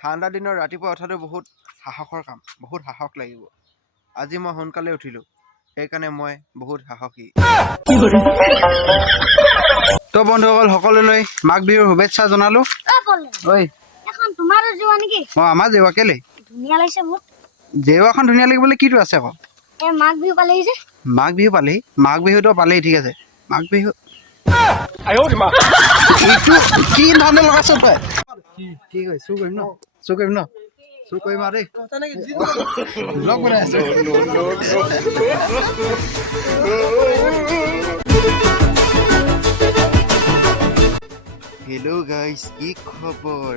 ঠাণ্ডা দিনৰ ৰাতিপুৱা উঠাটো বহুত সাহসৰ কাম, বহুত সাহস লাগিব। আজি মই সোনকালে উঠিলোঁ, সেইকাৰণে মই বহুত সাহসী। তো বন্ধুসকল সকলোলৈ মাঘ বিহুৰ শুভেচ্ছা জনালোঁ। ঐ আমাৰ জেৱা কেলে ধুনীয়া লাগিছে বহুত। জেৱাখন ধুনীয়া লাগিবলৈ কিটো আছে আকৌ? মাঘ বিহু পালেহি যে। মাঘ বিহু পালেহি, মাঘ বিহুতো পালেহি, ঠিক আছে। মাঘ বিহু এইটো কি ধানে লগাইছ তই? কি কয় চুৰ কৰিম ন? চুৰ কৰিম ন? চুৰ কৰিম আৰু দেই। ব্লগ বনাই আছে। হেল্ল' গাইজ, কি খবৰ?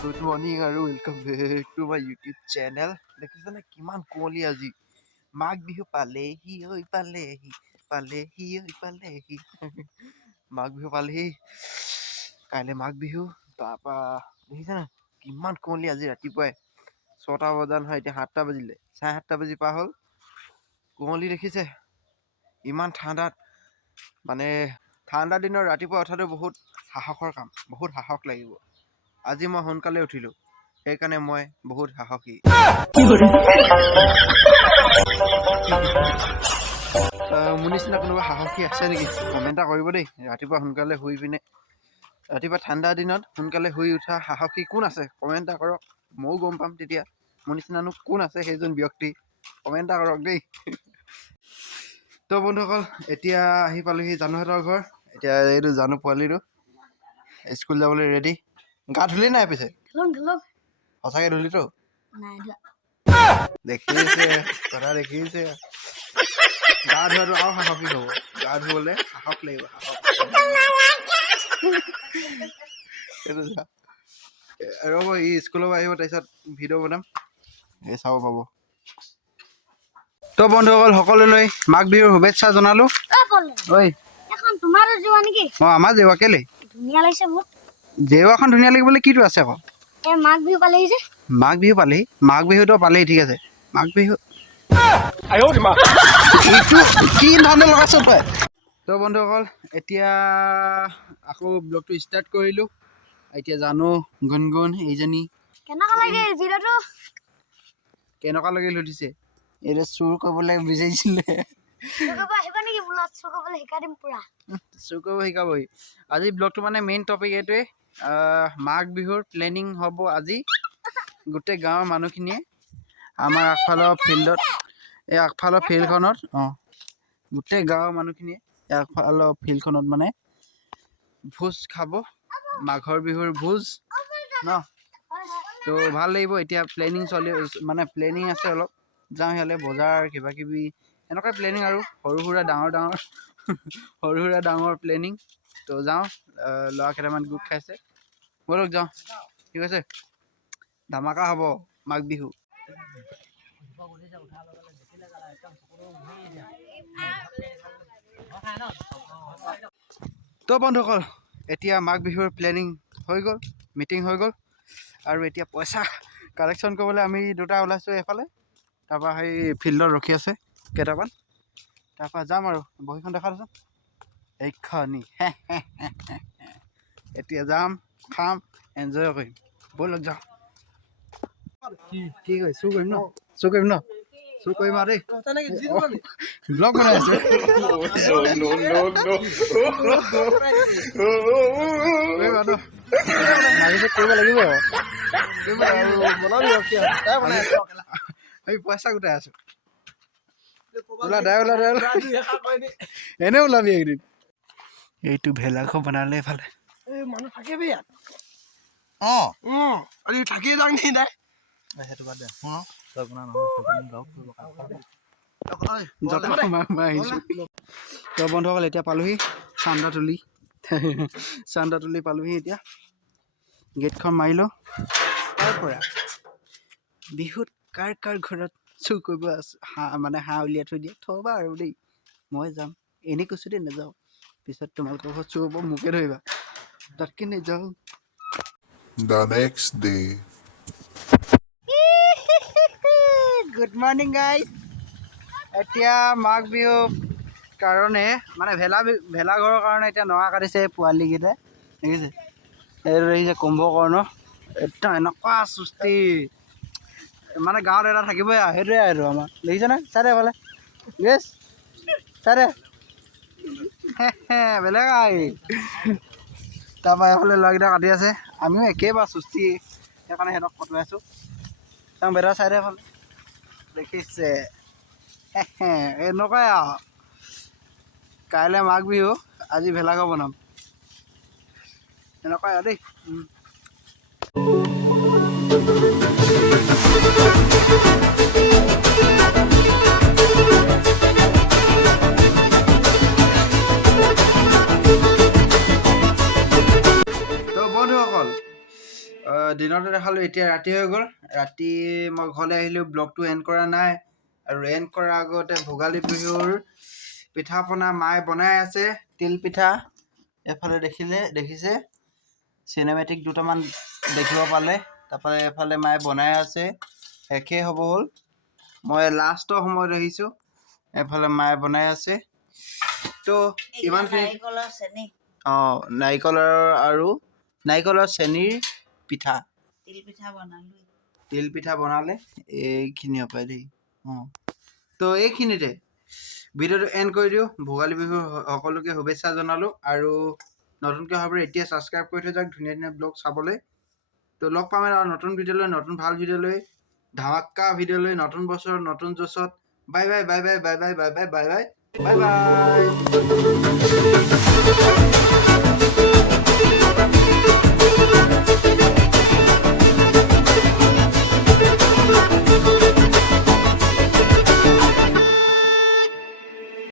গুড মৰ্ণিং আৰু welcome back to my YouTube channel. দেখিছেনে কিমান কুঁৱলী আজি? মাঘ বিহু পালেহি, ঐ পালেহি, পালেহি, ঐ পালেহি। মাঘ বিহু পালেহি, কাইলৈ মাঘ বিহু। তাৰপৰা দেখিছেনে কিমান কুঁৱলী আজি ৰাতিপুৱাই 6টা বজা নহয়, এতিয়া 7টা বাজিলে, 7:30 বাজি পাৰ হ'ল। কুঁৱলী দেখিছে? ইমান ঠাণ্ডাত মানে ঠাণ্ডা দিনৰ ৰাতিপুৱা উঠাটো বহুত সাহসৰ কাম, বহুত সাহস লাগিব। আজি মই সোনকালে উঠিলোঁ, সেইকাৰণে মই বহুত সাহসী। মোৰ নিচিনা কোনোবা সাহসী আছে নেকি? কমেণ্ট এটা কৰিব দেই। ৰাতিপুৱা সোনকালে শুই পিনে, ৰাতিপুৱা ঠাণ্ডা দিনত সোনকালে শুই উঠা সাহসী কোন আছে? কমেণ্ট এটা কৰক, ময়ো গম পাম তেতিয়া মোৰ নিচিনানো কোন আছে সেইজন ব্যক্তি। কমেণ্ট এটা কৰক দেই। তো বন্ধুসকল এতিয়া আহি পালোহি জানুহঁতৰ ঘৰ। এতিয়া এইটো জানু পোৱালিটো স্কুল যাবলৈ ৰেডি। গা ধুলি নাই পিছে? সঁচাকৈ ধুলিতো? দেখিছে কথা, দেখিছে। গা ধোৱাটো আৰু সাহসী হ'ব। গা ধুবলৈ সাহস লাগিব, সাহস। ৰ'ব, ই স্কুলৰ পৰা আহিব, তাৰপিছত ভিডিঅ' বনাম, এই চাব পাব। তো বন্ধুসকল সকলোলৈ মাঘ বিহুৰ শুভেচ্ছা জনালোঁ। ঐ আমাৰ জেৱা কেলে ধুনীয়া লাগিছে বহুত। জেৱাখন ধুনীয়া লাগিবলৈ কিটো আছে আকৌ? মাঘ বিহু পালেহি যে। মাঘ বিহু পালেহি, মাঘ বিহুতো পালেহি, ঠিক আছে। মাঘ বিহু এইটো কি ধানে লগাইছ তই? তো বন্ধুসকল এতিয়া আকৌ ব্লগটো ষ্টাৰ্ট কৰিলোঁ। এতিয়া জানো গুণগুণ এইজনী কেনেকুৱা লাগিল ভিডিঅ'টো? কেনেকুৱা লাগিল সুধিছে? এইটো চুৰ কৰিবলৈ বিচাৰিছিলে। আহিবা নেকি ব্লগ চুৰ কৰিবলৈ শিকাই দিম পুৰা। চুৰ কৰিব শিকাবহি। আজি ব্লগটো মানে মেইন টপিক এইটোৱে, মাঘ বিহুৰ প্লেনিং হ'ব আজি। গোটেই গাঁৱৰ মানুহখিনিয়ে আমাৰ আগফালৰ ফিল্ডত, এই আগফালৰ ফিল্ডখনত, গোটেই গাঁৱৰ মানুহখিনিয়ে এই আগফালৰ ফিল্ডখনত মানে ভোজ খাব, মাঘৰ বিহুৰ ভোজ ন। তো ভাল লাগিব। এতিয়া প্লেনিং মানে প্লেনিং আছে অলপ। যাওঁ সিহঁলে বজাৰ কিবা কিবি এনেকুৱা প্লেনিং আৰু সৰু সুৰা ডাঙৰ প্লেনিং। তো যাওঁ, ল'ৰা কেইটামান গোট খাইছে, ব'লক যাওঁ, ঠিক আছে। ধামাকা হ'ব মাঘ বিহু। তো বন্ধুসকল এতিয়া মাঘ বিহুৰ প্লেনিং হৈ গ'ল, মিটিং হৈ গ'ল, আৰু এতিয়া পইচা কালেকশ্যন কৰিবলৈ আমি দুটা ওলাইছোঁ এইফালে। তাৰপৰা সেই ফিল্ডত ৰখি আছে কেইটামান, তাৰপৰা যাম আৰু। বহীখন দেখা দেচোন, এইখনি। এতিয়া যাম, খাম, এনজয় কৰিম, ব'লক যাওঁ। কি কয় চুৰ কৰিম ন? চুৰ কৰিম ন? চুৰ কৰিম আৰু দেই। ব্লগ বনাই আছে। কৰিব লাগিব, আমি পইচা গোটাই আছো। এনে ওলাবি একদিন। এইটো ভেলাঘৰ বনালে এইফালে মানুহ থাকিবি ইয়াত। থাকিয়ে যাওঁ নি নাই? সেইটো বাদ দে, শুন তো বন্ধুসকল এতিয়া পালোহি চান্দাতুলি পালোহি। এতিয়া গেটখন মাৰি লওঁ। তাৰ পৰা বিহুত কাৰ কাৰ ঘৰত চুৰ কৰিব মানে হাঁহ উলিয়াই থৈ দিয়ে, থবা আৰু দেই। মই যাম, এনেই কৈছোঁ দেই, নাযাওঁ। পিছত তোমালোকৰ ঘৰত চুৰ হ'ব, মোকে ধৰিবা, তাতকৈ নাযাওঁ। The next day. Good morning guys. এতিয়া মাঘ বিহু কাৰণে মানে ভেলাঘৰৰ কাৰণে এতিয়া নৰা কাটিছে পোৱালীকেইটাই, দেখিছে? এইটো দেখিছে কুম্ভকৰ্ণ একদম এনেকুৱা চুস্তি মানে গাঁৱত এটা থাকিবই আৰু সেইটোৱে আৰু আমাৰ দেখিছেনে চাই দে এফালে গেছ চাই দে বেলেগ আহি তাৰপৰা এইফালে ল'ৰাকেইটা কাটি আছে আমিও একেবাৰে চুস্তি সেইকাৰণে সিহঁতক কটোৱাই আছোঁ তেওঁ বেটা চাই দে এফালে দেখিছে এনেকুৱাই আৰু কাইলৈ মাঘ বিহু আজি ভেলাঘৰ বনাম এনেকুৱাই আৰু দেই তো বন্ধুসকল দিনতে দেখালোঁ এতিয়া ৰাতি হৈ গ'ল ৰাতি মই ঘৰলৈ আহিলোঁ ব্লগটো এণ্ড কৰা নাই আৰু এণ্ড কৰাৰ আগতে ভোগালী বিহুৰ পিঠা পনা মায়ে বনাই আছে তিল পিঠা এফালে দেখিছে চিনেমেটিক দুটামান দেখিব পালে তাৰপৰা এফালে মায়ে বনাই আছে শেষেই হ'ব হ'ল মই লাষ্টৰ সময়ত আহিছোঁ এফালে মায়ে বনাই আছে তো ইমানখিনি অঁ নাৰিকলৰ চেনিৰ পিঠা তিল পিঠা বনালে এইখিনি পায় দেই অঁ তো এইখিনিতে ভিডিঅ'টো এণ্ড কৰি দিওঁ ভোগালী বিহুৰ সকলোকে শুভেচ্ছা জনালোঁ আৰু নতুনকৈ ভাবে এতিয়া ছাবস্ক্ৰাইব কৰি থৈ যাওক ধুনীয়া ধুনীয়া ব্লগ চাবলৈ তো লগ পাম আৰু নতুন ভিডিঅ' লৈ নতুন ভাল ভিডিঅ' লৈ ধামাক্কা ভিডিঅ' লৈ নতুন বছৰত নতুন জোচত bye bye bye bye bye bye bye bye bye bye bye bye